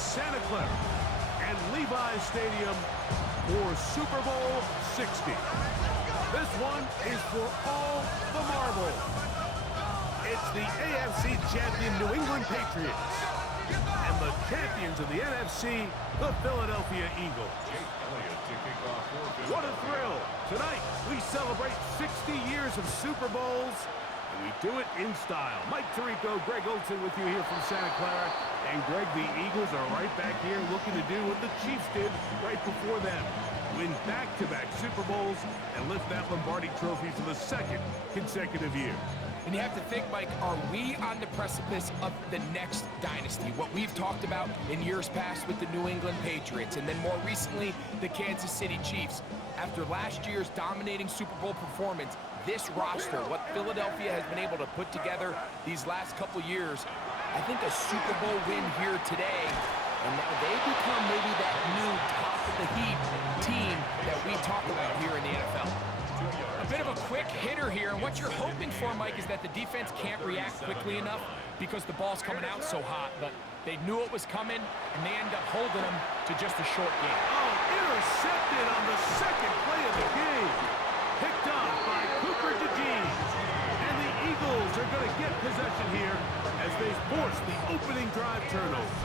Santa Clara and Levi's Stadium for Super Bowl 60. This one is for all the marbles. It's the AFC champion New England Patriots and the champions of the NFC, the Philadelphia Eagles. What a thrill! Tonight, we celebrate 60 years of Super Bowls, and we do it in style. Mike Tirico, Greg Olson with you here from Santa Clara. And Greg, the Eagles are right back here looking to do what the Chiefs did right before them. Win back-to-back Super Bowls and lift that Lombardi trophy for the second consecutive year. And you have to think, Mike, are we on the precipice of the next dynasty? What we've talked about in years past with the New England Patriots, and then more recently, the Kansas City Chiefs. After last year's dominating Super Bowl performance, this roster, what Philadelphia has been able to put together these last couple years, I think a Super Bowl win here today, and now they become maybe that new top-of-the-heap team that we talk about here in the NFL. A bit of a quick hitter here, and what you're hoping for, Mike, is that the defense can't react quickly enough because the ball's coming out so hot, but they knew it was coming, and they end up holding them to just a short game. Oh, intercepted on the second play of the game. Picked off by Cooper DeJean. And the Eagles are going to get possession here as they force the opening drive turnover.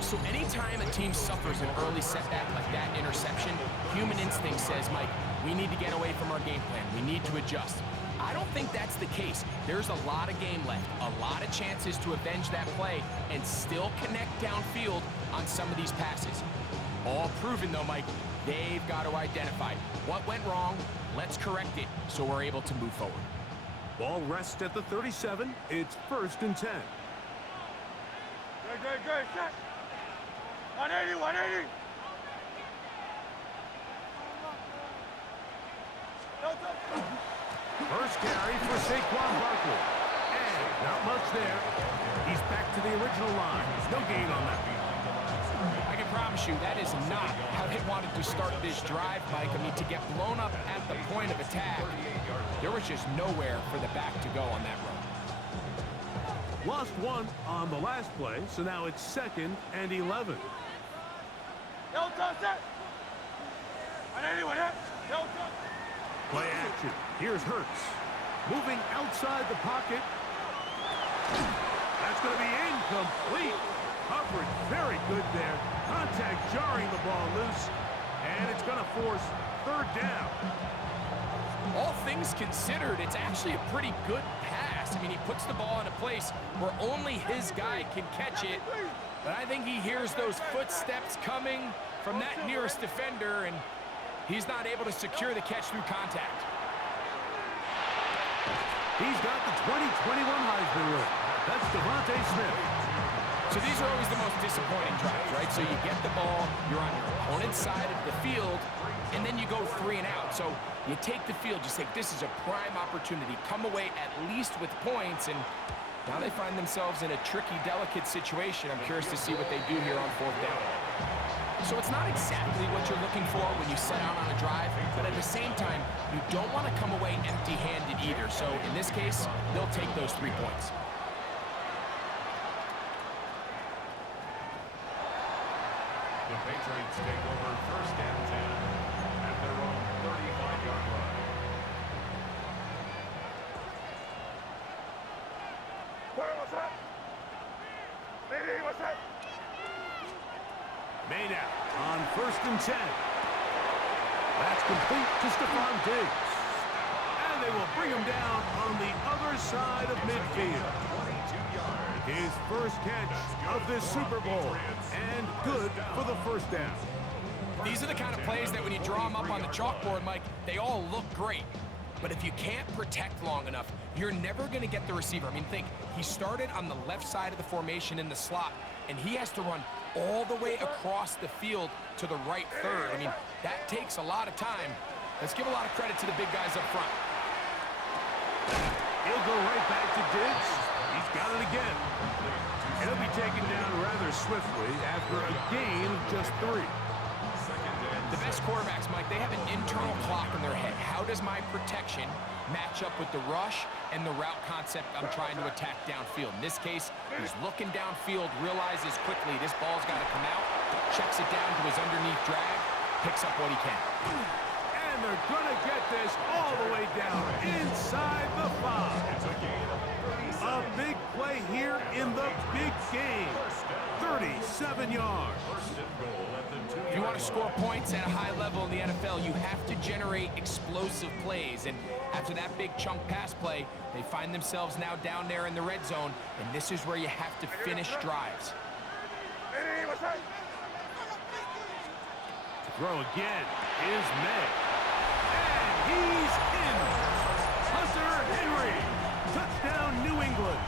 So anytime a team suffers an early setback like that interception, human instinct says, Mike, we need to get away from our game plan. We need to adjust. I don't think that's the case. There's a lot of game left, a lot of chances to avenge that play and still connect downfield on some of these passes. All proven, though, Mike, they've got to identify what went wrong, let's correct it so we're able to move forward. Ball rests at the 37. It's 1st and 10. Good, set. 180, 180. First carry for Saquon Barkley. And not much there. He's back to the original line. No gain on that. I can promise you that is not how they wanted to start this drive, Mike. I mean, to get blown up at the point of attack, there was just nowhere for the back to go on that run. Lost one on the last play, so now it's 2nd and 11. Play action. Here's Hurts. Moving outside the pocket. That's going to be incomplete. Coverage very good there. Contact jarring the ball loose. And it's going to force 3rd down. All things considered, it's actually a pretty good pass. I mean, he puts the ball in a place where only his guy can catch it. But I think he hears those footsteps coming from that nearest defender, and he's not able to secure the catch through contact. He's got the 2021 Heisman winner. That's Devontae Smith. So these are always the most disappointing drives, right? So you get the ball, you're on your opponent's side of the field, and then you go 3 and out. So you take the field, you say, this is a prime opportunity. Come away at least with points, and now they find themselves in a tricky, delicate situation. I'm curious to see what they do here on 4th down. So it's not exactly what you're looking for when you set out on a drive, but at the same time, you don't want to come away empty-handed either. So in this case, they'll take those 3 points. The Patriots take over 1st and 10 at their own 35-yard line. What's that? Lady, what's that? Made out on 1st and 10. That's complete to Stephon Diggs. And they will bring him down on the other side of midfield. His first catch of this Super Bowl, and good for the 1st down. These are the kind of plays that when you draw them up on the chalkboard, Mike, they all look great. But if you can't protect long enough, you're never going to get the receiver. I mean, think, he started on the left side of the formation in the slot, and he has to run all the way across the field to the right 3rd. I mean, that takes a lot of time. Let's give a lot of credit to the big guys up front. He'll go right back to Diggs. He's got it again. He'll be taken down rather swiftly after a gain of just 3. The best quarterbacks, Mike, they have an internal clock in their head. How does my protection match up with the rush and the route concept I'm trying to attack downfield? In this case, he's looking downfield, realizes quickly this ball's got to come out, checks it down to his underneath drag, picks up what he can. And they're going to get this all the way down inside the 5. A big play here in the big game. 37 yards. If you want to score points at a high level in the NFL, you have to generate explosive plays. And after that big chunk pass play, they find themselves now down there in the red zone. And this is where you have to finish drives. To throw again is May. And he's in. Hunter Henry. Touchdown, New England.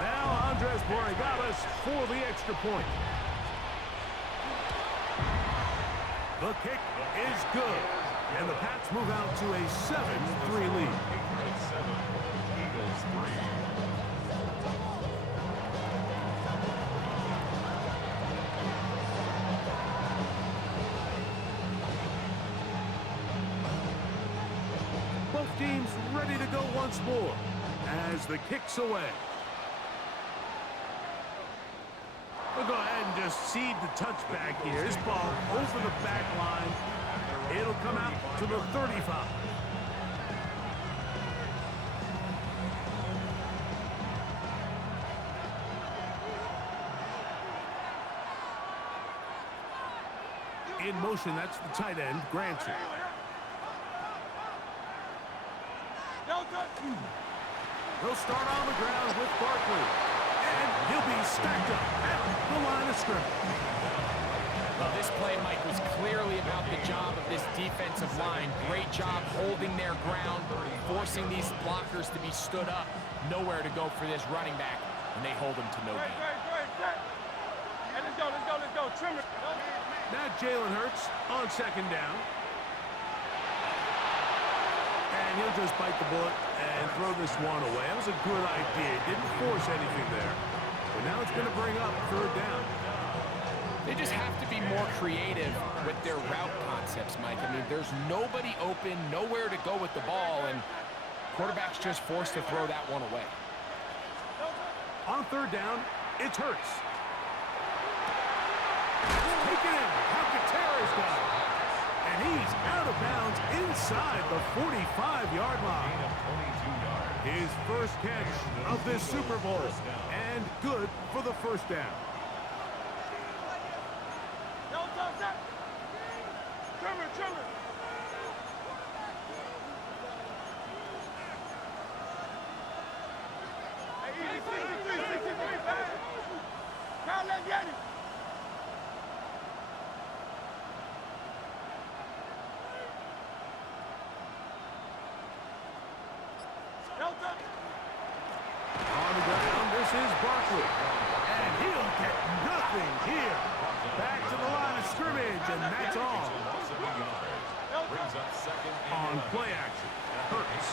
Now Andres Borregales for the extra point. The kick is good. And the Pats move out to a 7-3 lead. Eagles 3. Both teams ready to go once more as the kick's away. We'll go ahead and just seed the touchback here. This ball over the back line. It'll come out to the 35. In motion, that's the tight end, Granson. He'll start on the ground with Barkley. And he'll be stacked up at the line of scrimmage. Well, this play, Mike, was clearly about the job of this defensive line. Great job holding their ground, forcing these blockers to be stood up. Nowhere to go for this running back, and they hold him to no gain. Hey, let's go. Trim it. Now Jalen Hurts on second down. And he'll just bite the bullet and throw this one away. That was a good idea. Didn't force anything there. But now it's going to bring up third down. They just have to be more creative with their route concepts, Mike. I mean, there's nobody open, nowhere to go with the ball, and quarterback's just forced to throw that one away. On third down, it's Hurts. Taken in. Alcantara's got it. And he's out of bounds inside the 45-yard line. His first catch of this Super Bowl. And good for the first down. Trim it. Hey, 63, man. Count that Yeti. On the ground, this is Barkley. And he'll get nothing here. Back to the line of scrimmage, and that's all. On play action, Hurts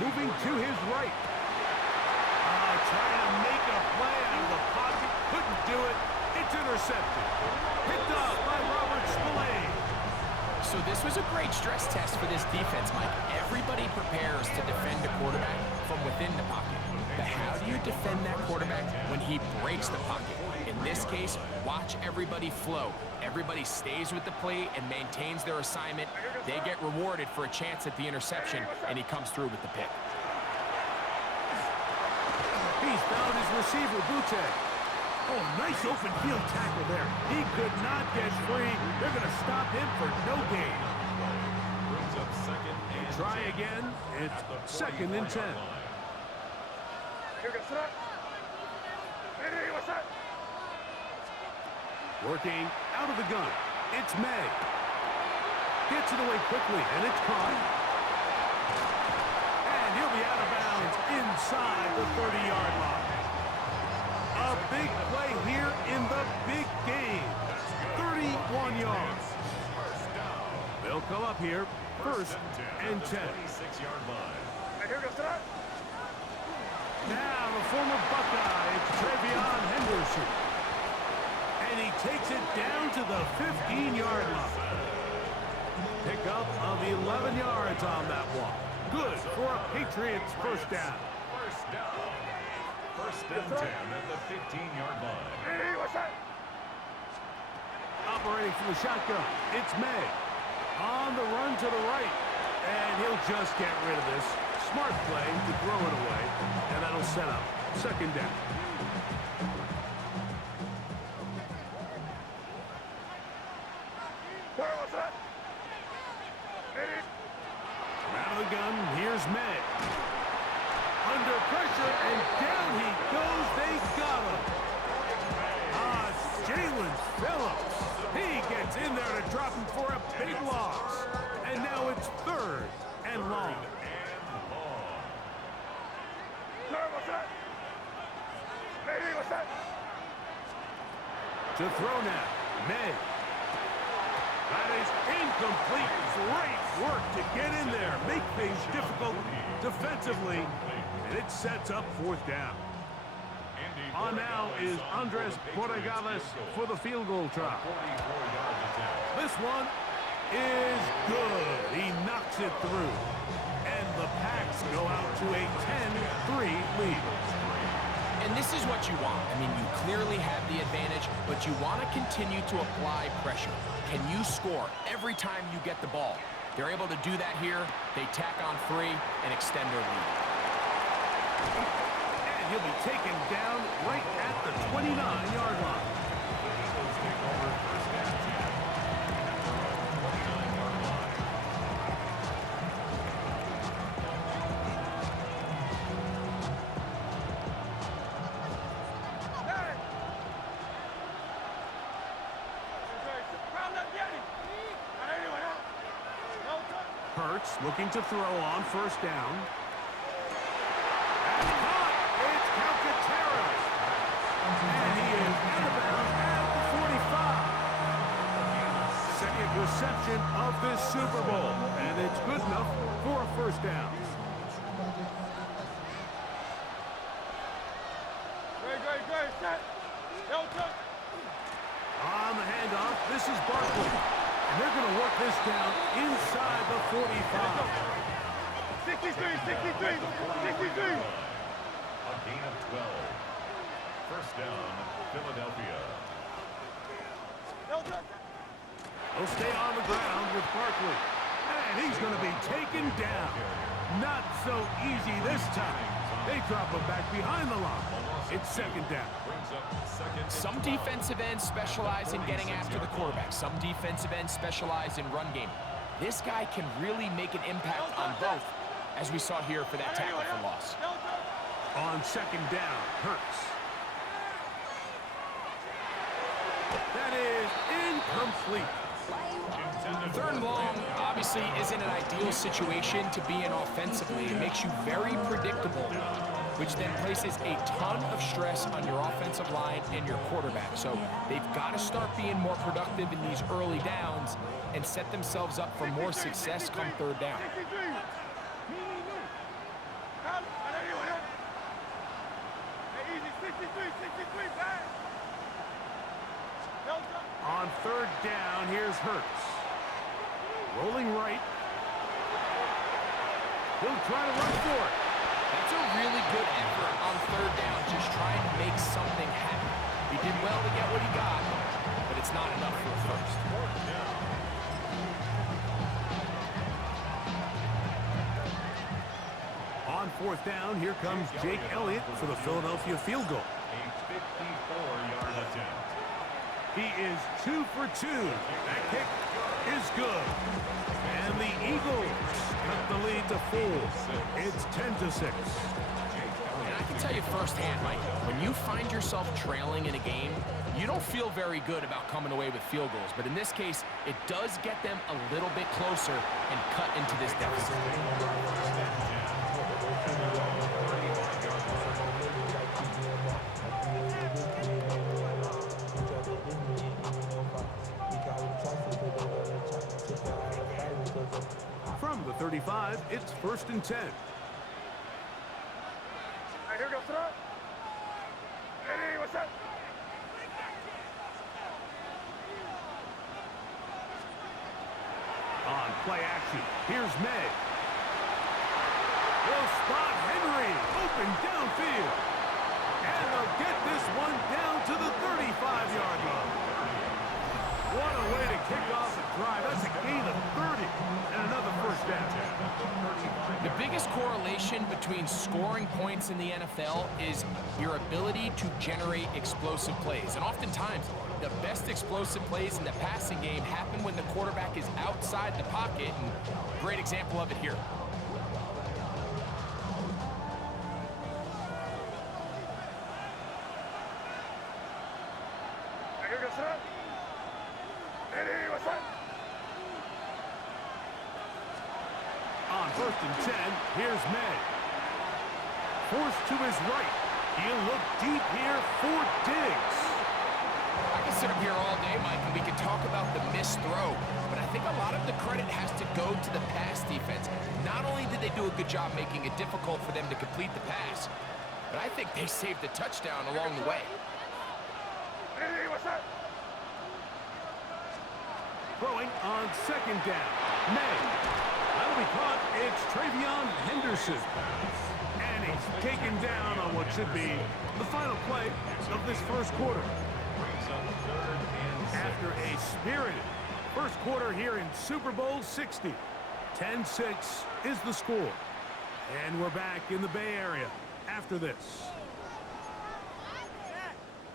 moving to his right. Trying to make a play out of the pocket. Couldn't do it. It's intercepted. Picked up by Robert Spillane. So this was a great stress test for this defense, Mike. Everybody prepares to defend a quarterback from within the pocket. But how do you defend that quarterback when he breaks the pocket? In this case, watch everybody flow. Everybody stays with the play and maintains their assignment. They get rewarded for a chance at the interception, and he comes through with the pick. He's found his receiver, Butte. Oh, nice open field tackle there. He could not get free. They're going to stop him for no gain. Try again. It's 2nd and 10. Working out of the gun. It's May. Gets it away quickly, and it's caught. And he'll be out of bounds inside the 30-yard line. A big play here in the big game. 31 yards. They'll come up here, 1st and 10. Now the former Buckeye, it's Travion Henderson. And he takes it down to the 15-yard line. pickup of 11 yards on that one. Good for a Patriots first down. First down. First and 10 at the 15-yard line. Hey, what's that? Operating from the shotgun, it's May. On the run to the right. And he'll just get rid of this. Smart play to throw it away. And that'll set up second down. What's that? Hey. Out of the gun, here's May. Under pressure, and down he goes. They got him. Jalen Phillips. He gets in there to drop him for a big loss. And now it's third and long. What's that? Hey, what's that? To throw now, May. That is incomplete. Great work to get in there. Make things difficult defensively. And it sets up fourth down. On now is Andres Borregales for the field goal try. This one is good. He knocks it through. And the Packs go out to a 10-3 lead. And this is what you want. I mean, you clearly have the advantage, but you want to continue to apply pressure. Can you score every time you get the ball? They're able to do that here. They tack on 3 and extend their lead. And he'll be taken down right at the 29-yard line. Hurts looking to throw on first down. And caught! It's Calcaterra. And he is out of bounds at the 45. Second reception of this Super Bowl. And it's good enough for a first down. Great. Set. On the handoff, this is Barkley. And they're going to work this down inside the 45. 63. A gain of 12. First down, Philadelphia. He'll stay on the ground with Barkley. And he's going to be taken down. Not so easy this time. They drop him back behind the line. It's second down. Some defensive ends specialize in getting after the quarterback. Some defensive ends specialize in run game. This guy can really make an impact on both, as we saw here for that tackle for loss. On second down, Hurts. That is incomplete. Third and long obviously isn't an ideal situation to be in offensively. It makes you very predictable, which then places a ton of stress on your offensive line and your quarterback. So they've got to start being more productive in these early downs and set themselves up for more success come third down. On third down, here's Hurts. Rolling right. He'll try to run for it. That's a really good effort on third down, just trying to make something happen. He did well to get what he got, but it's not enough for a first. On fourth down, here comes Jake Elliott for the Philadelphia field goal. A 54-yard attempt. He is 2 for 2. That kick is good. And the Eagles cut the lead to 4. It's 10-6. And I can tell you firsthand, Mike, when you find yourself trailing in a game, you don't feel very good about coming away with field goals. But in this case, it does get them a little bit closer and cut into this deficit. From the 35, it's first and 10. Here goes throw. Hey, what's up? On Play action. Here's May. Will spot Henry. Open downfield. And they'll get this one down to the 35-yard line. What a way to kick off the drive. That's a gain of 30 and another first down. The biggest correlation between scoring points in the NFL is your ability to generate explosive plays. And oftentimes, the best explosive plays in the passing game happen when the quarterback is outside the pocket. And great example of it here. On 1st and 10, here's May. Forced to his right. He'll look deep here for Diggs. I can sit up here all day, Mike, and we can talk about the missed throw, but I think a lot of the credit has to go to the pass defense. Not only did they do a good job making it difficult for them to complete the pass, but I think they saved the touchdown along the way. Throwing on 2nd down. May. That'll be caught. It's Travion Henderson. And he's taken down on what should be the final play of this first quarter. After a spirited first quarter here in Super Bowl 60, 10-6 is the score. And we're back in the Bay Area after this.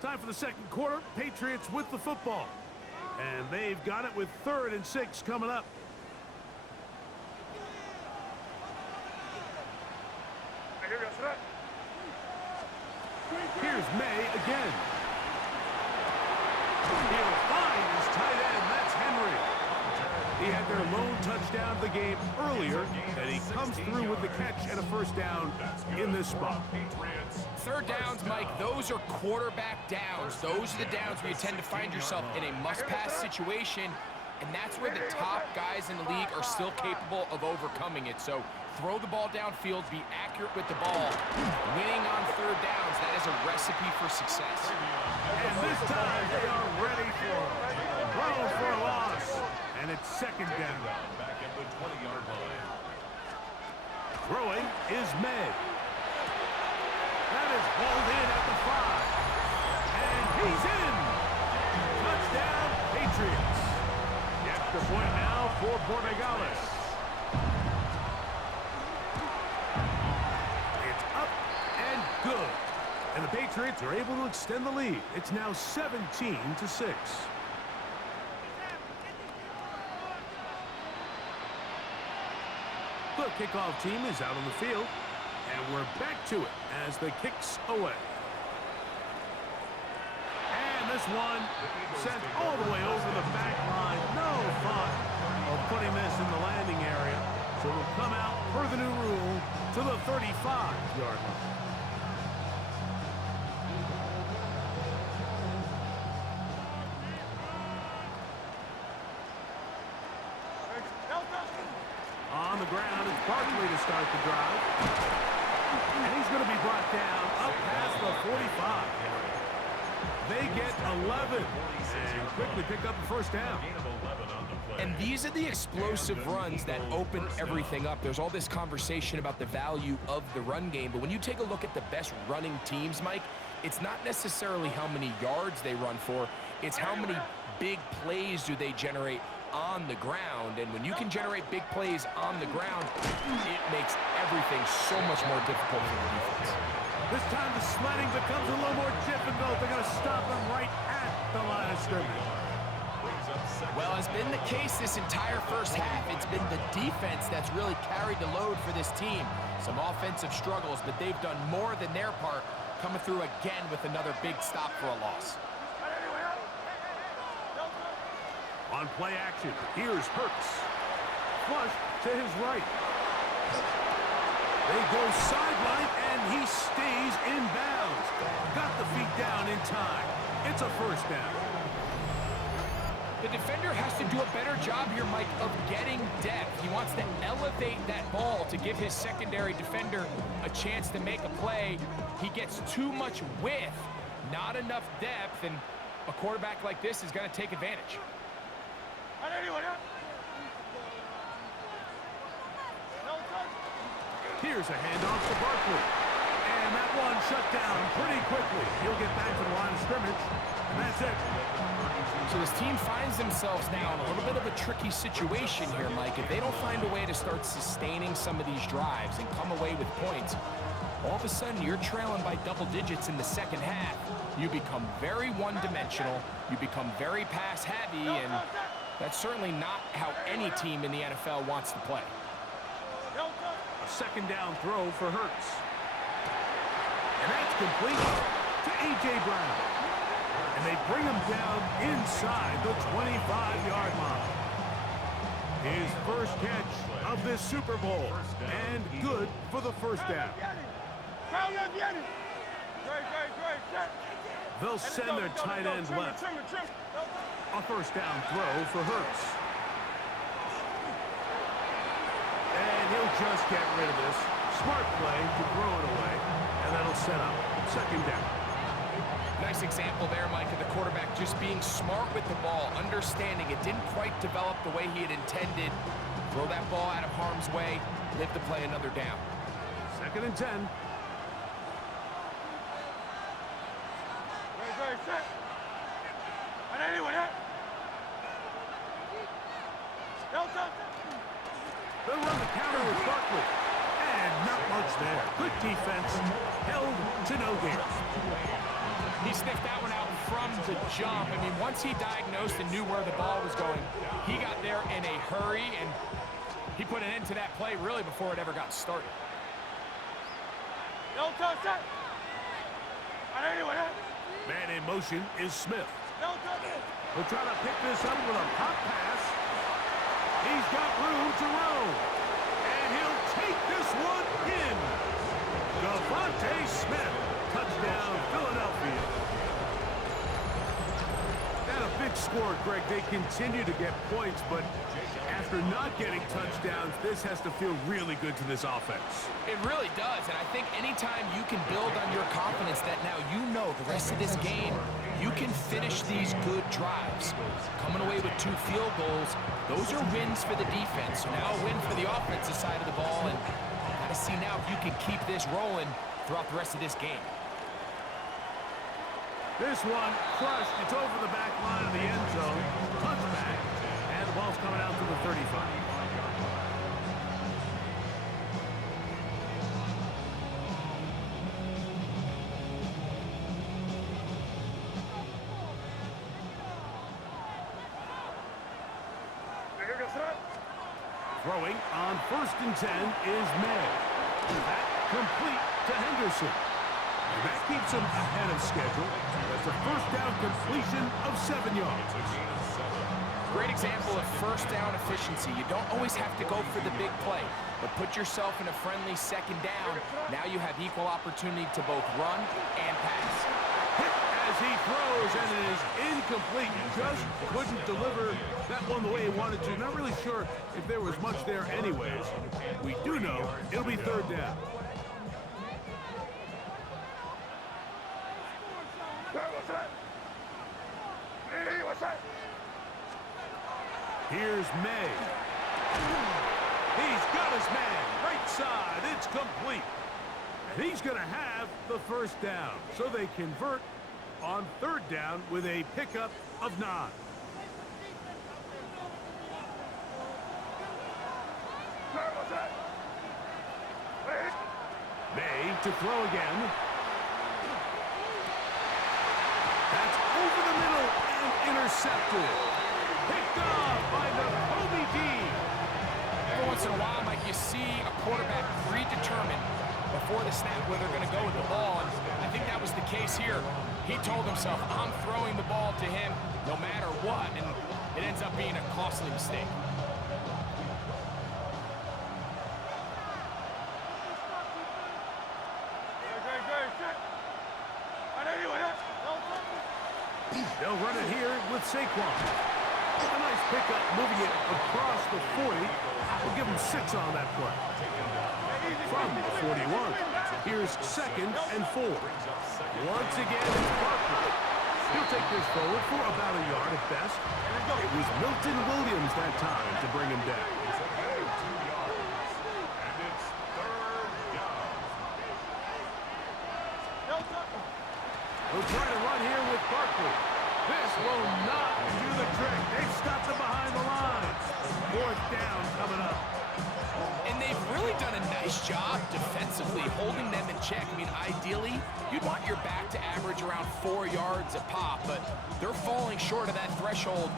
Time for the second quarter. Patriots with the football. And they've got it with 3rd and 6 coming up. Here's May again. He'll find his tight end. That's Henry. He had their lone touchdown of the game earlier, and he comes through with the catch and a first down in this spot. 3rd downs, Mike, those are quarterback downs. Those are the downs where you tend to find yourself in a must-pass situation, and that's where the top guys in the league are still capable of overcoming it. So throw the ball downfield, be accurate with the ball. Winning on 3rd downs, that is a recipe for success. And this time they are ready for it. Throw for a loss. And it's 2nd down. Back at the 20-yard line. Throwing is May. That is hauled in at the 5. And he's in. Touchdown, Patriots. The extra point now for Borregales. It's up and good. And the Patriots are able to extend the lead. It's now 17-6. The kickoff team is out on the field, and we're back to it as the kicks away. And this one sent all the way over the back line. No thought of putting this in the landing area. So it'll come out per the new rule to the 35-yard line. On the ground, it's Barkley to start the drive. And he's going to be brought down up past the 45. They get 11 and quickly pick up the first down. And these are the explosive runs that open everything up. There's all this conversation about the value of the run game, but when you take a look at the best running teams, Mike, it's not necessarily how many yards they run for, it's how many big plays do they generate on the ground. And when you can generate big plays on the ground, it makes everything so much more difficult for the defense. This time the sledding becomes a little more difficult. They're going to stop him right at the line of scrimmage. Well, it's been the case this entire first half. It's been the defense that's really carried the load for this team. Some offensive struggles, but they've done more than their part, coming through again with another big stop for a loss. On play action, here's Hurts. Flush to his right. They go sideline, and he stays in bounds. Got the feet down in time. It's a first down. The defender has to do a better job here, Mike, of getting depth. He wants to elevate that ball to give his secondary defender a chance to make a play. He gets too much width, not enough depth, and a quarterback like this is going to take advantage. Here's a handoff to Barkley. And that one shut down pretty quickly. He'll get back to the line of scrimmage, and that's it. So this team finds themselves now in a little bit of a tricky situation here, Mike. If they don't find a way to start sustaining some of these drives and come away with points, all of a sudden you're trailing by double digits in the second half. You become very one-dimensional, you become very pass-heavy, and that's certainly not how any team in the NFL wants to play. A second down throw for Hurts. And that's complete to A.J. Brown. And they bring him down inside the 25-yard line. His first catch of this Super Bowl, and good for the first down. They'll send their tight end left. A first down throw for Hurts. And he'll just get rid of this. Smart play to throw it away, and that'll set up second down. Nice example there, Mike, of the quarterback just being smart with the ball, understanding it didn't quite develop the way he had intended. Throw that ball out of harm's way, live to play another down. Second and 10. They'll run the counter with Barkley. And not much there. Good defense. Held to no gain. He sniffed that one out from the jump. I mean, once he diagnosed and knew where the ball was going, he got there in a hurry, and he put an end to that play really before it ever got started. Man in motion is Smith. He'll try to pick this up with a pop pass. He's got room to roam. And he'll take this one in. Devontae Smith. Touchdown, Philadelphia. And a big score, Greg. They continue to get points, but after not getting touchdowns, this has to feel really good to this offense. It really does, and I think anytime you can build on your confidence that now you know the rest of this game, you can finish these good drives. Coming away with 2 field goals, those are wins for the defense. So now a win for the offensive side of the ball, and got to see now if you can keep this rolling throughout the rest of this game. This one crushed. It's over the back line of the end zone. Touchback. And the ball's coming out to the 35. Throwing on 1st and 10 is May. That complete to Henderson. And that keeps him ahead of schedule. That's a first down completion of 7 yards. Great example of first down efficiency. You don't always have to go for the big play, but put yourself in a friendly second down. Now you have equal opportunity to both run and pass. Hit as he throws, and it is incomplete. Just couldn't deliver that one the way he wanted to. Not really sure if there was much there anyways. We do know it'll be 3rd down. Here's May. He's got his man. Right side. It's complete. And he's going to have the first down. So they convert on 3rd down with a pickup of 9. May to throw again. That's over the middle and intercepted. Picked off by the Kobe D. Every once in a while, Mike, you see a quarterback predetermined before the snap where they're going to go with the ball, and I think that was the case here. He told himself, I'm throwing the ball to him no matter what, and it ends up being a costly mistake. They'll run it here with Saquon. A nice pickup, moving it across the 40. We'll give him 6 on that play. From the 41, here's 2nd and 4. Once again, it's Barkley. He'll take this forward for about a yard at best. It was Milton Williams that time to bring him down. And it's 3rd try to run here with Barkley. This will not do the trick. They've stopped them behind the lines. Fourth down coming up. And they've really done a nice job defensively holding them in check. I mean, ideally, you'd want your back to average around 4 yards a pop, but they're falling short of that threshold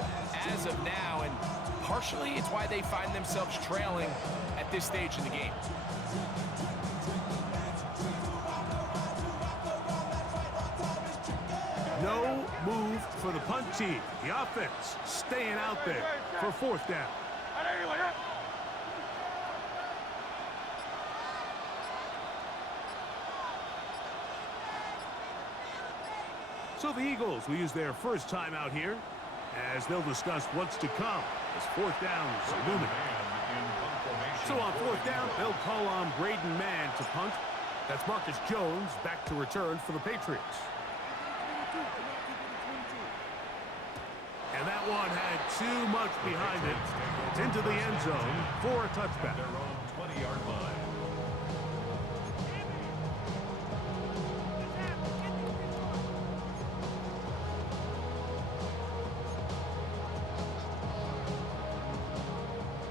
as of now, and partially it's why they find themselves trailing at this stage in the game. No move for the punt team. The offense staying out there for fourth down. So the Eagles will use their first time out here as they'll discuss what's to come as fourth down is looming. So on fourth down, they'll call on Braden Mann to punt. That's Marcus Jones back to return for the Patriots. And that one had too much behind it. It's into the end zone for a touchback. Their own 20-yard line.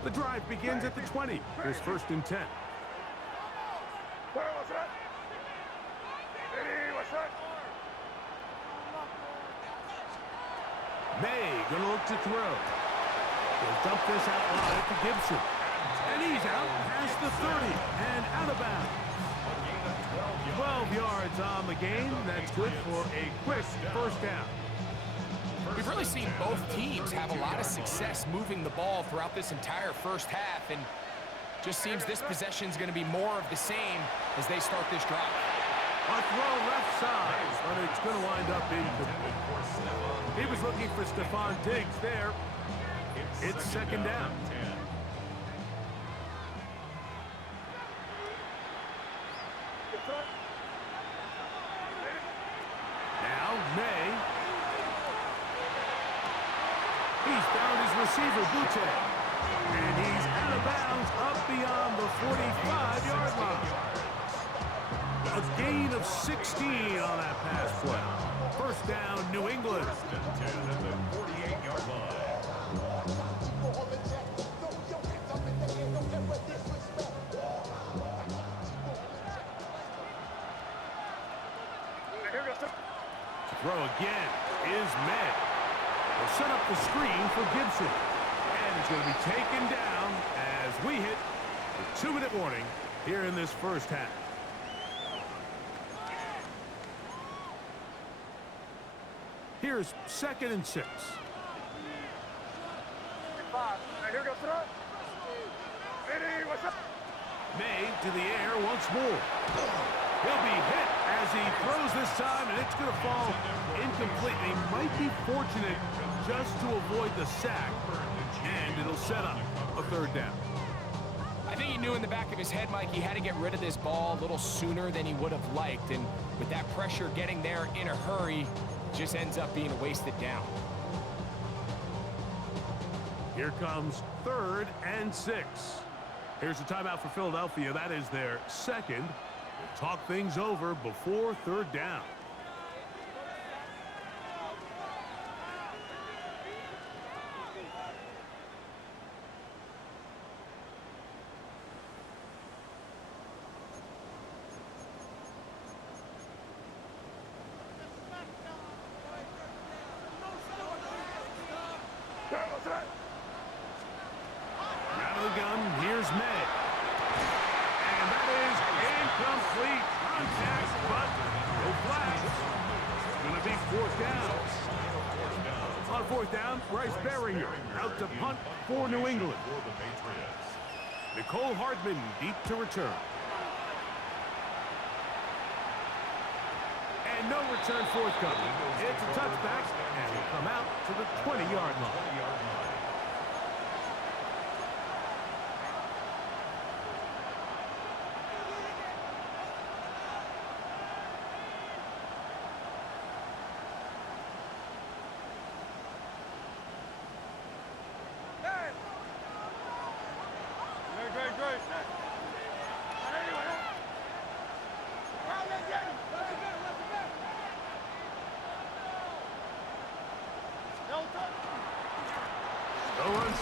The drive begins at the 20. Here's first and 10. May gonna look to throw. He'll dump this out wide to Gibson. And he's out past the 30 and out of bounds. 12 yards on the game. That's good for a quick first down. We've really seen both teams have a lot of success moving the ball throughout this entire first half, and just seems this possession is going to be more of the same as they start this drive. A throw left side, but it's going to wind up incomplete. He was looking for Stephon Diggs there. It's second down. Now May. He's found his receiver, Butte. And he's out of bounds up beyond the 45-yard line. A gain of 16 on that pass play. First down, New England. First and 10 at the 48-yard line. To throw again is May. They'll set up the screen for Gibson. And it's going to be taken down as we hit the 2-minute warning here in this first half. Here's second and 6. May to the air once more. He'll be hit as he throws this time, and it's going to fall incomplete. He might be fortunate just to avoid the sack, and it'll set up a third down. I think he knew in the back of his head, Mike, he had to get rid of this ball a little sooner than he would have liked, and with that pressure getting there in a hurry, just ends up being a wasted down. Here comes third and 6. Here's a timeout for Philadelphia. That is their second. We'll talk things over before third down. Out of the gun, here's May. And that is incomplete. Contact, but no flags. It's going to be fourth down. On fourth down, Bryce Baringer out to punt for New England. Nicole Hardman deep to return. And no return forthcoming. It's a touchback, and will come out to the 20-yard line.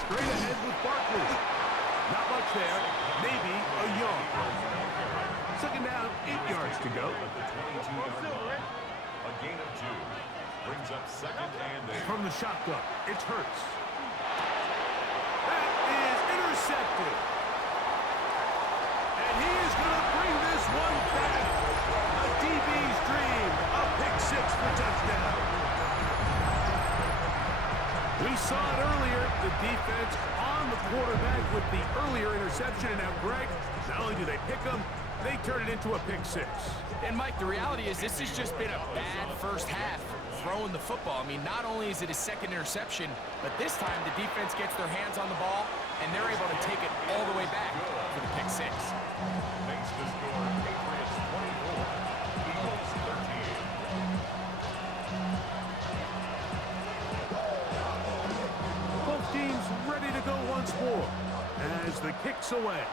straight ahead with Barkley. Not much there. Maybe a yard. Second down, 8 yards to go. At the 22-yard line. A gain of 2. Brings up second and 8. From the shotgun, it's Hurts. That is intercepted. And he is going to bring this one back. A DB's dream. A pick 6 for touchdown. We saw it earlier. The defense on the quarterback with the earlier interception. And now, Greg, not only do they pick him, they turn it into a pick 6. And, Mike, the reality is this has just been a bad first half throwing the football. I mean, not only is it his second interception, but this time the defense gets their hands on the ball, and they're able to take it all the way back for the pick 6. Makes the score Patriots 24, Eagles 13. Both teams ready to go once more as the kick's away.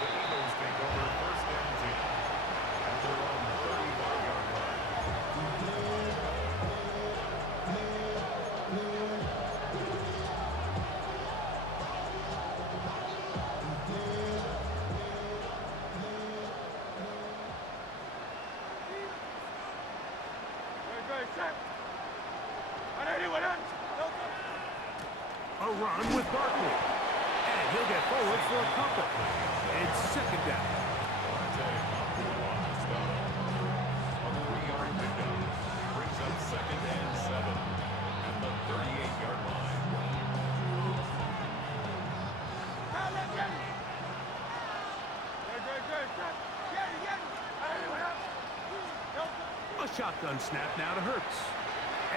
The Eagles take over first and 10 at their own 35-yard line. A run with Barkley. And he'll get forward for a couple. It's second down. Monte off the line to stop. A 3-yard pickup. Brings up second and 7 at the 38-yard line. A shotgun snap now to Hurts.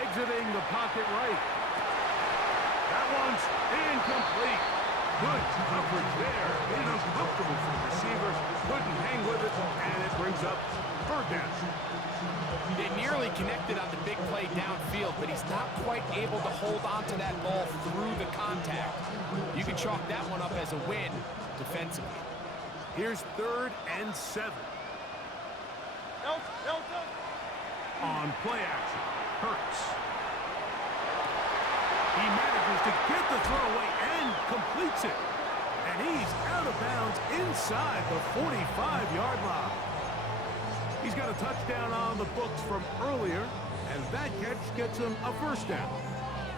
Exiting the pocket right. That one's incomplete. Good coverage there. Made it uncomfortable for the receiver. Couldn't hang with it, and it brings up third down. They nearly connected on the big play downfield, but he's not quite able to hold on to that ball through the contact. You can chalk that one up as a win defensively. Here's 3rd and 7. On play action, Hurts. He manages to get the throw away and completes it. And he's out of bounds inside the 45-yard line. He's got a touchdown on the books from earlier, and that catch gets him a first down.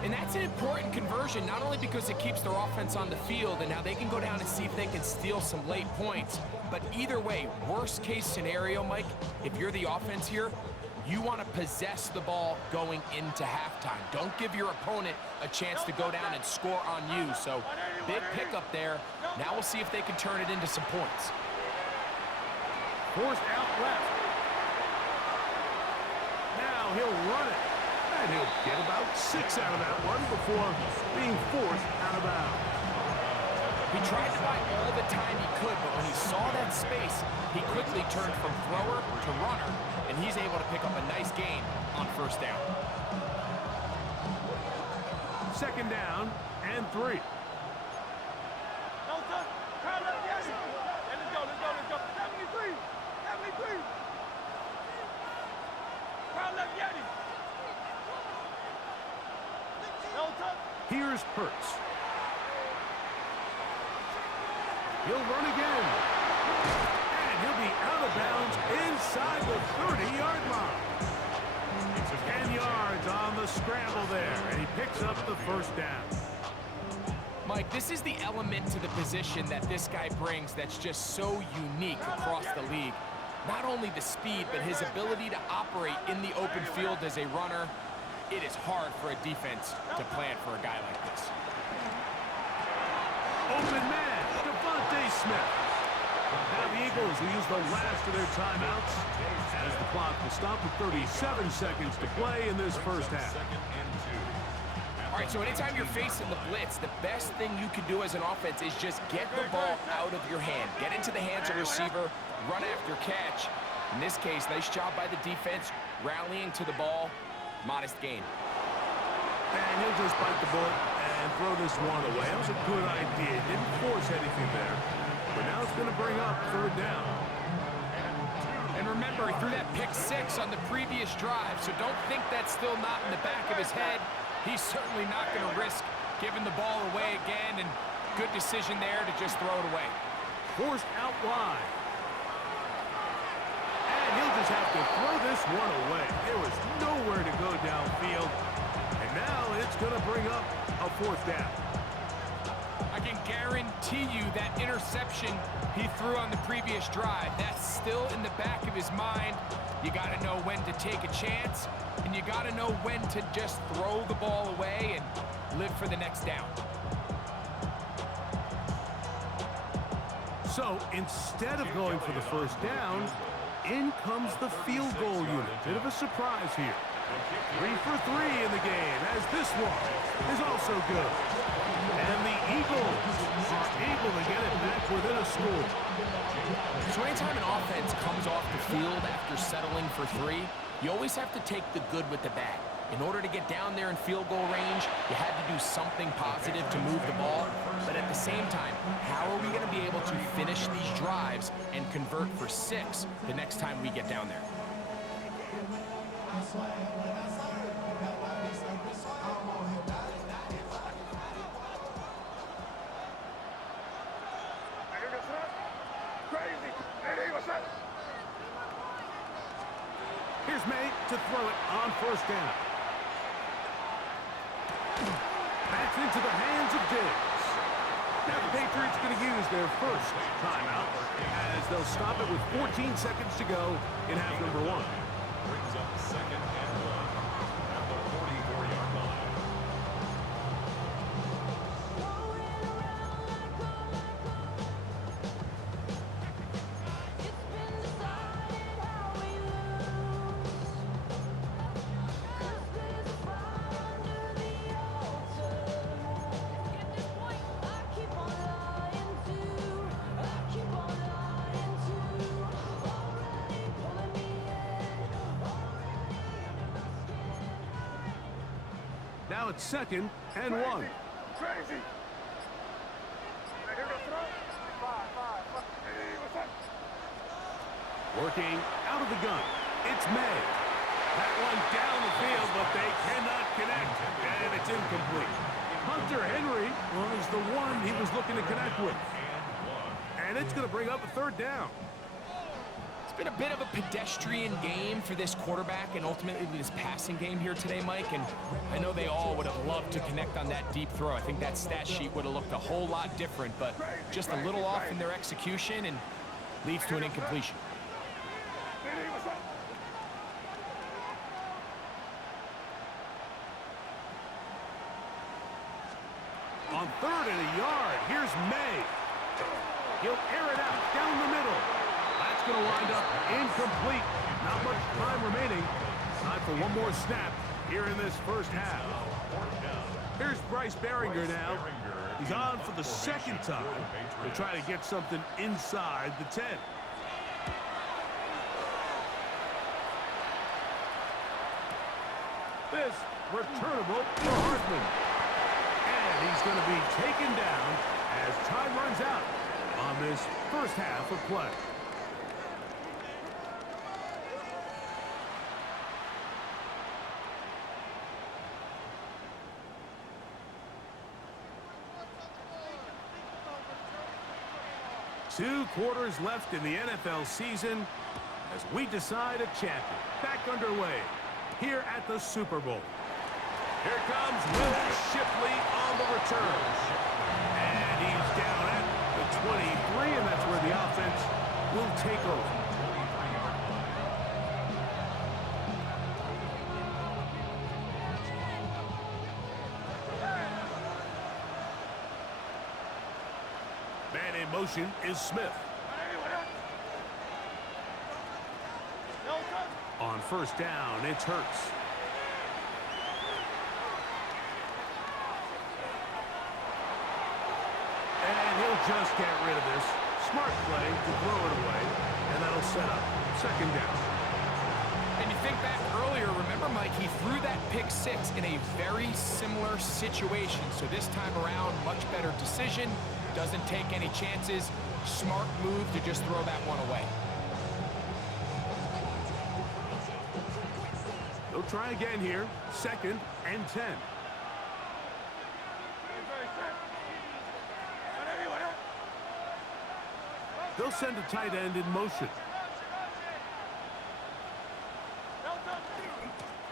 And that's an important conversion, not only because it keeps their offense on the field and now they can go down and see if they can steal some late points, but either way, worst case scenario, Mike, if you're the offense here, you want to possess the ball going into halftime. Don't give your opponent a chance to go down and score on you. So big pickup there. Now we'll see if they can turn it into some points. Forced out left. Now he'll run it. And he'll get about 6 out of that one before being forced out of bounds. He tried to buy all the time he could, but when he saw that space, he quickly turned from thrower to runner, and he's able to pick up a nice gain on first down. Second down and 3. Here's Hurts. He'll run again. And he'll be out of bounds inside the 30-yard line. 10 yards on the scramble there, and he picks up the first down. Mike, this is the element to the position that this guy brings that's just so unique across the league. Not only the speed, but his ability to operate in the open field as a runner. It is hard for a defense to plan for a guy like this. Open man, Devontae Smith. Now the Eagles will use the last of their timeouts as the clock will stop with 37 seconds to play in this first half. All right, so anytime you're facing the blitz, the best thing you can do as an offense is just get the ball out of your hand. Get into the hands of the receiver, run after catch. In this case, nice job by the defense, rallying to the ball. Modest gain. And he'll just bite the bullet and throw this one away. That was a good idea. Didn't force anything there. But now it's going to bring up third down. And remember, he threw that pick 6 on the previous drive, so don't think that's still not in the back of his head. He's certainly not going to risk giving the ball away again, and good decision there to just throw it away. Forced out wide. And he'll just have to throw this one away. There was nowhere to go downfield. And now it's going to bring up a 4th down. I can guarantee you that interception he threw on the previous drive, that's still in the back of his mind. You got to know when to take a chance, and you got to know when to just throw the ball away and live for the next down. So instead of going for the 1st down, in comes the field goal unit. Bit of a surprise here. 3 for 3 in the game, as this one is also good. And the Eagles are able to get it back within a score. So anytime an offense comes off the field after settling for 3, you always have to take the good with the bad. In order to get down there in field goal range, you had to do something positive to move the ball. But at the same time, how are we going to be able to finish these drives and convert for 6 the next time we get down there? Here's May to throw it on 1st down. That's into the hands of Diggs. Now the Patriots going to use their 1st timeout as they'll stop it with 14 seconds to go in half number 1. Brings up 2nd and 1 at the 44-yard line. Now it's 2nd and 1. Crazy. Working out of the gun. It's May. That one down the field, but they cannot connect. And it's incomplete. Hunter Henry was the one he was looking to connect with. And it's going to bring up a 3rd down. It's been a bit of a pedestrian game for this quarterback and ultimately this passing game here today, Mike. And I know they all would have loved to connect on that deep throw. I think that stat sheet would have looked a whole lot different, but just a little off in their execution and leads to an incompletion. On 3rd and a yard, here's May. He'll air it out down the middle. That's going to wind up incomplete. Not much time remaining. Time for one more snap here in this 1st half. Here's Bryce Behringer now. He's on for the 2nd time. He'll try to get something inside the 10. This returnable for Hartman. And he's going to be taken down as time runs out on this 1st half of play. Two quarters left in the NFL season as we decide a champion. Back underway here at the Super Bowl. Here comes Will Shipley on the return. And he's down at the 23, and that's where the offense will take over. Man in motion is Smith. On 1st down, it's Hurts. And he'll just get rid of this. Smart play to throw it away, and that'll set up 2nd down. And you think back earlier, remember, Mike, he threw that pick 6 in a very similar situation. So this time around, much better decision. Doesn't take any chances. Smart move to just throw that one away. They'll try again here. 2nd and 10. They'll send a tight end in motion.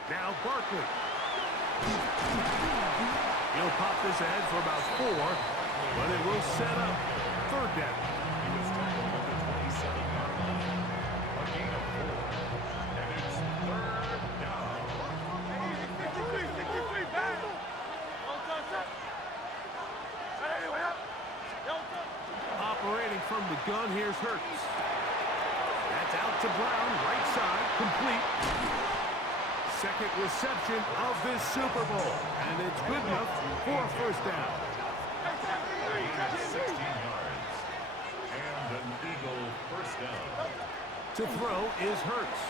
Now Barkley. He'll pop this ahead for about 4, but it will set up 3rd down. He was tackled at the 27-yard line. A gain of 4. And it's 3rd down. Operating from the gun, here's Hurts. That's out to Brown, right side, complete. 2nd reception of this Super Bowl, and it's good enough for a 1st down. A gain of 16 yards. And an Eagle 1st down. To throw is Hurts.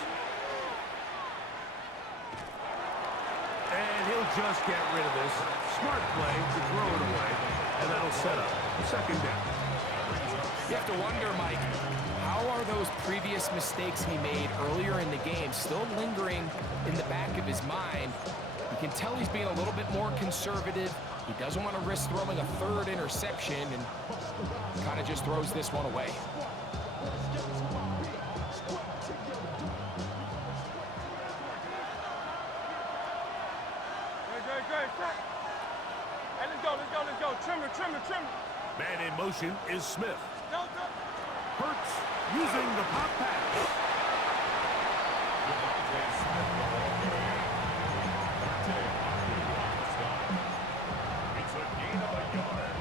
And he'll just get rid of this. Smart play to throw it away, and that'll set up 2nd down. You have to wonder, Mike, how are those previous mistakes he made earlier in the game still lingering in the back of his mind? You can tell he's being a little bit more conservative. He doesn't want to risk throwing a 3rd interception and kind of just throws this one away. Let's go. Trim it. Man in motion is Smith. Hurts using the pop pass. It's a gain of a yard.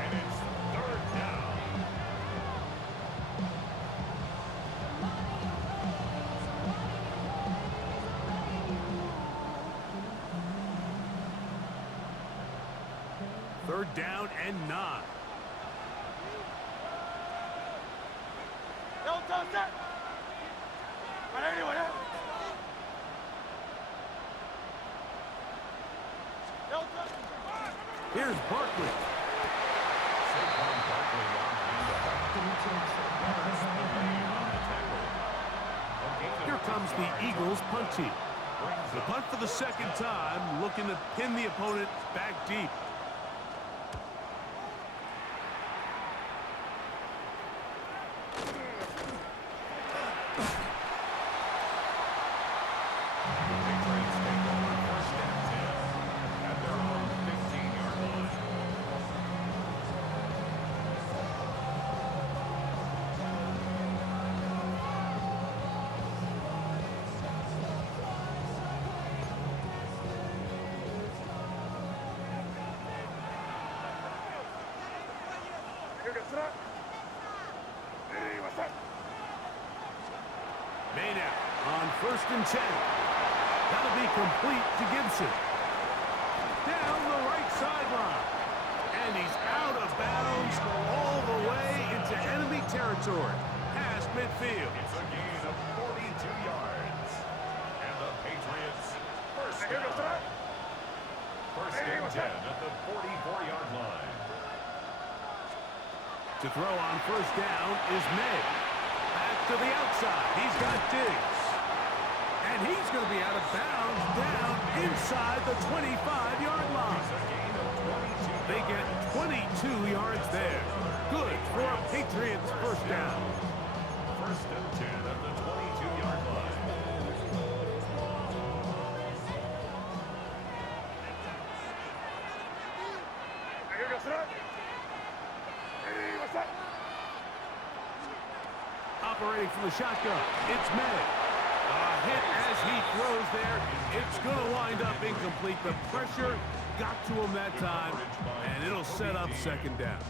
And it's 3rd down. Third down and 9. Here's Barkley. Saquon Barkley on the tackle. Here comes the Eagles punt team. The punt for the 2nd time, looking to pin the opponent back deep. Patriots take over 1st and 10 at their own 15-yard line. Made out on 1st and 10. That'll be complete to Gibson. Down the right sideline. And he's out of bounds all the way into enemy territory. Past midfield. It's a gain of 42 yards. And the Patriots 1st down. 1st and 10 at the 44-yard line. To throw on 1st down is May. Back to the outside. He's got Diggs. And he's going to be out of bounds down inside the 25-yard line. They get 22 yards there. Good for a Patriots 1st down. 1st and 10 at the 22-yard line. Operating from the shotgun, it's May. A hit as he throws there. It's going to wind up incomplete. The pressure got to him that time, and it'll set up 2nd down.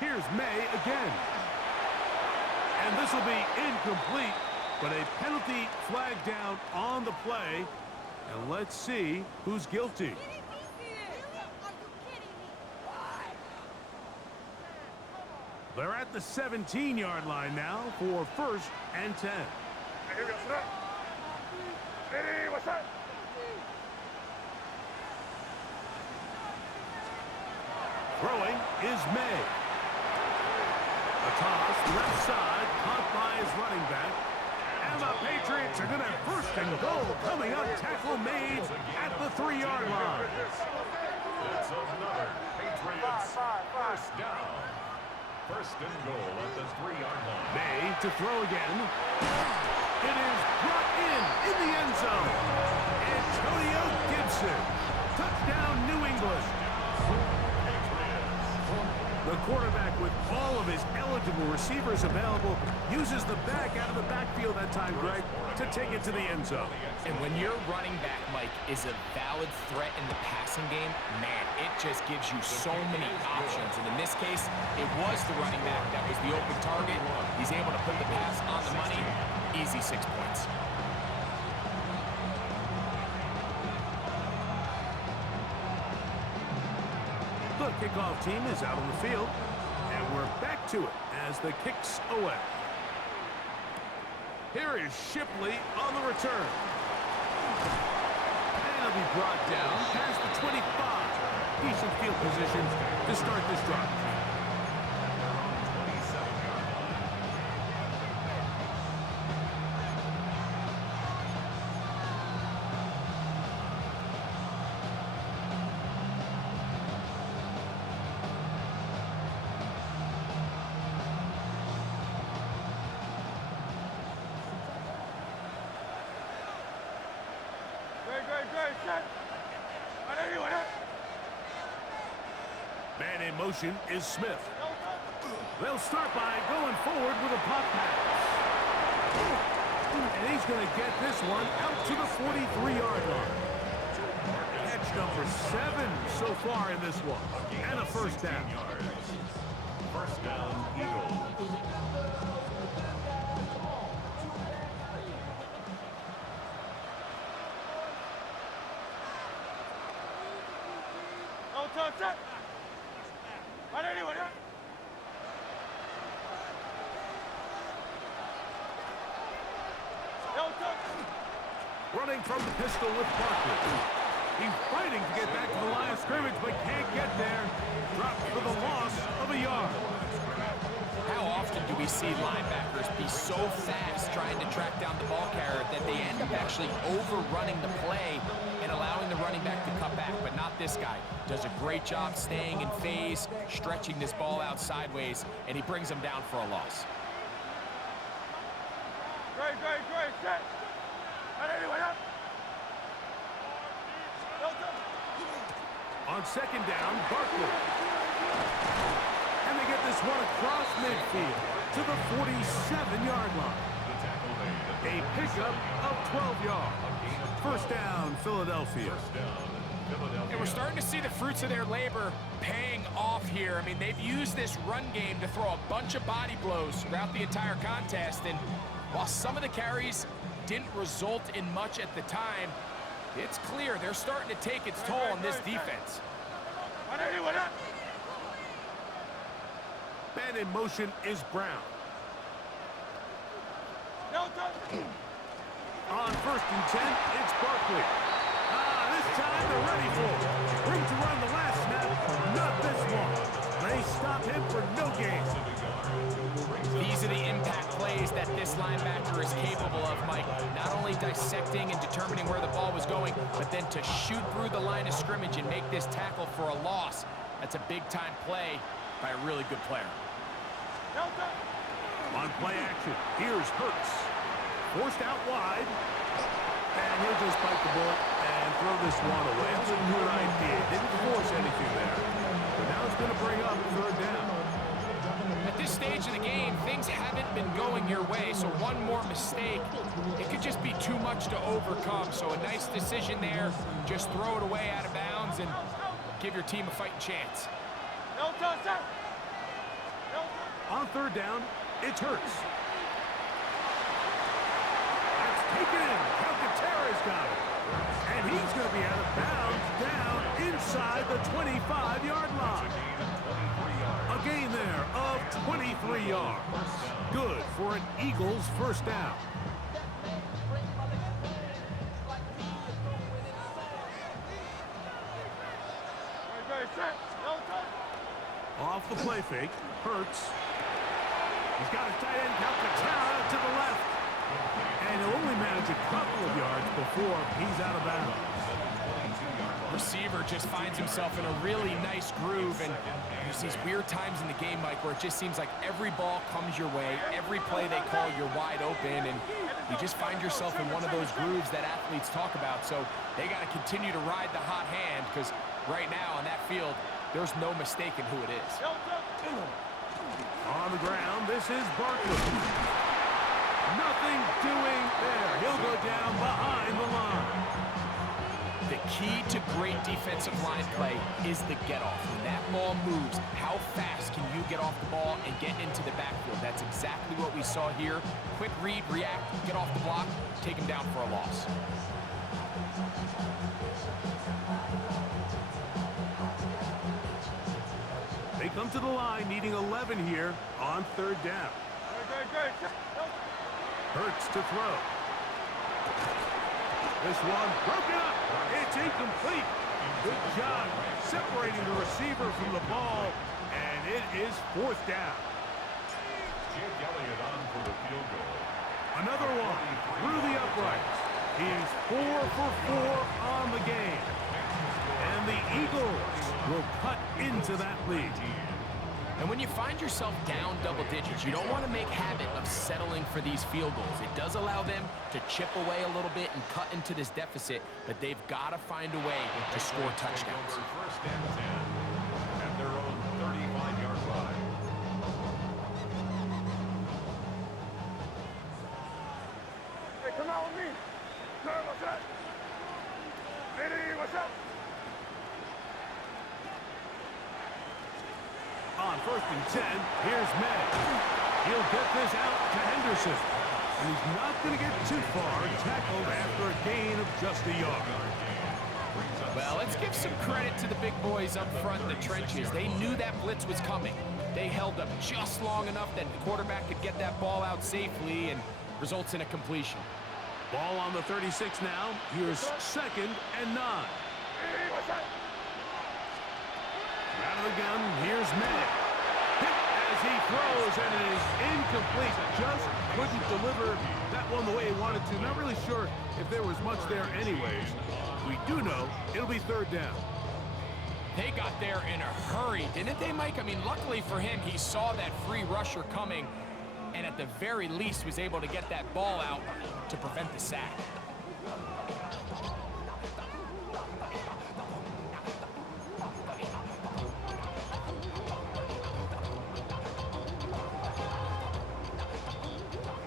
Here's May again. And this will be incomplete, but a penalty flag down on the play. And let's see who's guilty. They're at the 17-yard line now for 1st and 10. Throwing is May. A toss, left side, caught by his running back. And the Patriots are going to have first and goal coming up. Tackle made at the 3-yard line. That's another Patriots first down. First and goal at the 3-yard line. May to throw again. It is brought in the end zone. Antonio Gibson. Touchdown, New England. The quarterback, with all of his eligible receivers available, uses the back out of the backfield that time, Greg, to take it to the end zone. And when your running back, Mike, is a valid threat in the passing game, man, it just gives you so many options. And in this case, it was the running back that was the open target. He's able to put the pass on the money. Easy 6 points. The kickoff team is out on the field, and we're back to it as the kick's away. Here is Shipley on the return. And he'll be brought down past the 25. Decent field position to start this drive. Man in motion is Smith. They'll start by going forward with a pop pass. And he's going to get this one out to the 43-yard line. Catch number 7 so far in this one. And a first down. First down, Eagles. Running from the pistol with Barkley. He's fighting to get back to the line of scrimmage, but can't get there. Dropped for the loss of a yard. How often do we see linebackers be so fast trying to track down the ball carrier that they end up actually overrunning the play and allowing the running back to cut back, but not this guy. Does a great job staying in phase, stretching this ball out sideways, and he brings him down for a loss. Great, set. On second down, Barkley. And they get this one across midfield to the 47-yard line. A pickup of 12 yards. First down, Philadelphia. And we're starting to see the fruits of their labor paying off here. I mean, they've used this run game to throw a bunch of body blows throughout the entire contest. And while some of the carries didn't result in much at the time, it's clear they're starting to take its toll on this defense. Man in motion is Brown. On first and 10, it's Barkley. This time they're ready for it. Room to run the last snap, not this one. They stop him for no gain. These are the impact plays that this linebacker is capable of, Mike. Not only dissecting and determining where the ball was going, but then to shoot through the line of scrimmage and make this tackle for a loss. That's a big-time play by a really good player. On play action, here's Hurts. Forced out wide. And he'll just bite the bullet and throw this one away. That's a good idea. Didn't force anything there. But now it's going to bring up third down. At this stage of the game, things haven't been going your way, so one more mistake, it could just be too much to overcome. So a nice decision there. Just throw it away out of bounds and give your team a fighting chance. On third down, it's Hurts. That's taken in. Calcaterra's got it. And he's going to be out of bounds down inside the 25-yard line. A gain there of 23 yards. Good for an Eagles first down. Off the play fake, Hurts. He's got his tight end Calcaterra to the left. And he'll only manage a couple of yards before he's out of bounds. Receiver just finds himself in a really nice groove, and there's these weird times in the game, Mike, where it just seems like every ball comes your way, every play they call, you're wide open, and you just find yourself in one of those grooves that athletes talk about. So they got to continue to ride the hot hand, because right now on that field, there's no mistaking who it is. On the ground, this is Barkley. Nothing doing there. He'll go down behind the line. The key to great defensive line play is the get-off. When that ball moves, how fast can you get off the ball and get into the backfield? That's exactly what we saw here. Quick read, react, get off the block, take him down for a loss. They come to the line needing 11 here on third down. Hurts to throw. This one broken up. It's incomplete. Good job separating the receiver from the ball, and it is fourth down. Jake Elliott on for the field goal. Another one through the uprights. He's 4 for 4 on the game. And the Eagles will cut into that lead. And when you find yourself down double digits, you don't want to make habit of settling for these field goals. It does allow them to chip away a little bit and cut into this deficit, but they've got to find a way to score touchdowns. First and 10 at their own 35-yard line. Hey, come out with me. Girl, what's up? Lady, what's up? On first and 10, here's May. He'll get this out to Henderson. And he's not going to get too far, tackled after a gain of just a yard. Well, let's give some credit to the big boys up front in the trenches. They knew that blitz was coming. They held up just long enough that the quarterback could get that ball out safely and results in a completion. Ball on the 36 now. Here's second and 9. Hey, what's up? Out of the gun, here's May. Hit as he throws, and it is incomplete. Just couldn't deliver that one the way he wanted to. Not really sure if there was much there anyways. We do know it'll be third down. They got there in a hurry, didn't they, Mike? I mean, luckily for him, he saw that free rusher coming, and at the very least was able to get that ball out to prevent the sack.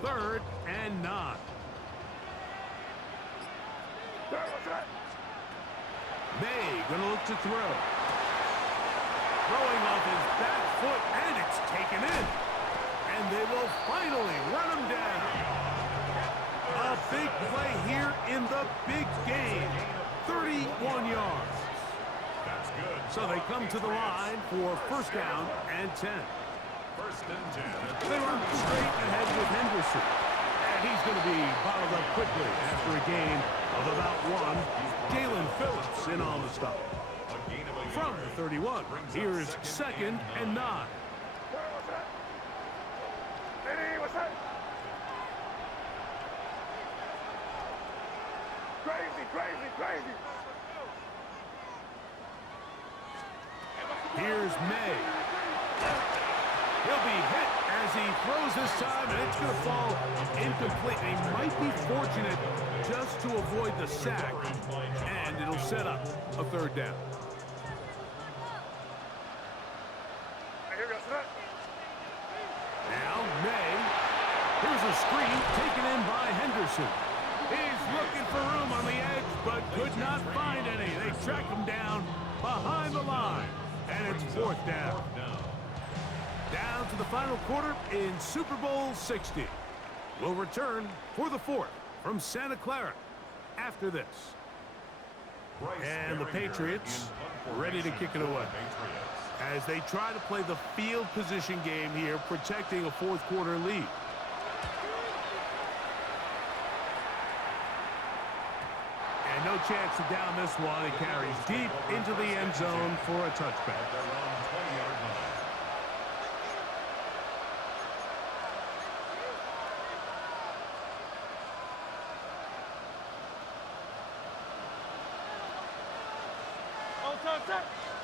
Third and 9. May gonna look to throw. Throwing off his back foot, and it's taken in. And they will finally run him down. A big play here in the big game. 31 yards. That's good. So they come to the line for first down and 10. First and 10. They run straight ahead with Henderson. And he's going to be bottled up quickly after a gain of about 1. Jalen Phillips in on the stop. A gain of a From yard. the 31, here's second and 9. What's up? Lady, what's up? Crazy, crazy, crazy. Here's May. He'll be hit as he throws this time, and it's going to fall incomplete. He might be fortunate just to avoid the sack, and it'll set up a third down. Now May. Here's a screen taken in by Henderson. He's looking for room on the edge, but could not find any. They track him down behind the line, and it's fourth down. Down to the final quarter in Super Bowl 60. We'll return for the fourth from Santa Clara after this. And the Patriots ready to kick it away as they try to play the field position game here, protecting a fourth quarter lead. And no chance to down this one. It carries deep into the end zone for a touchback. set.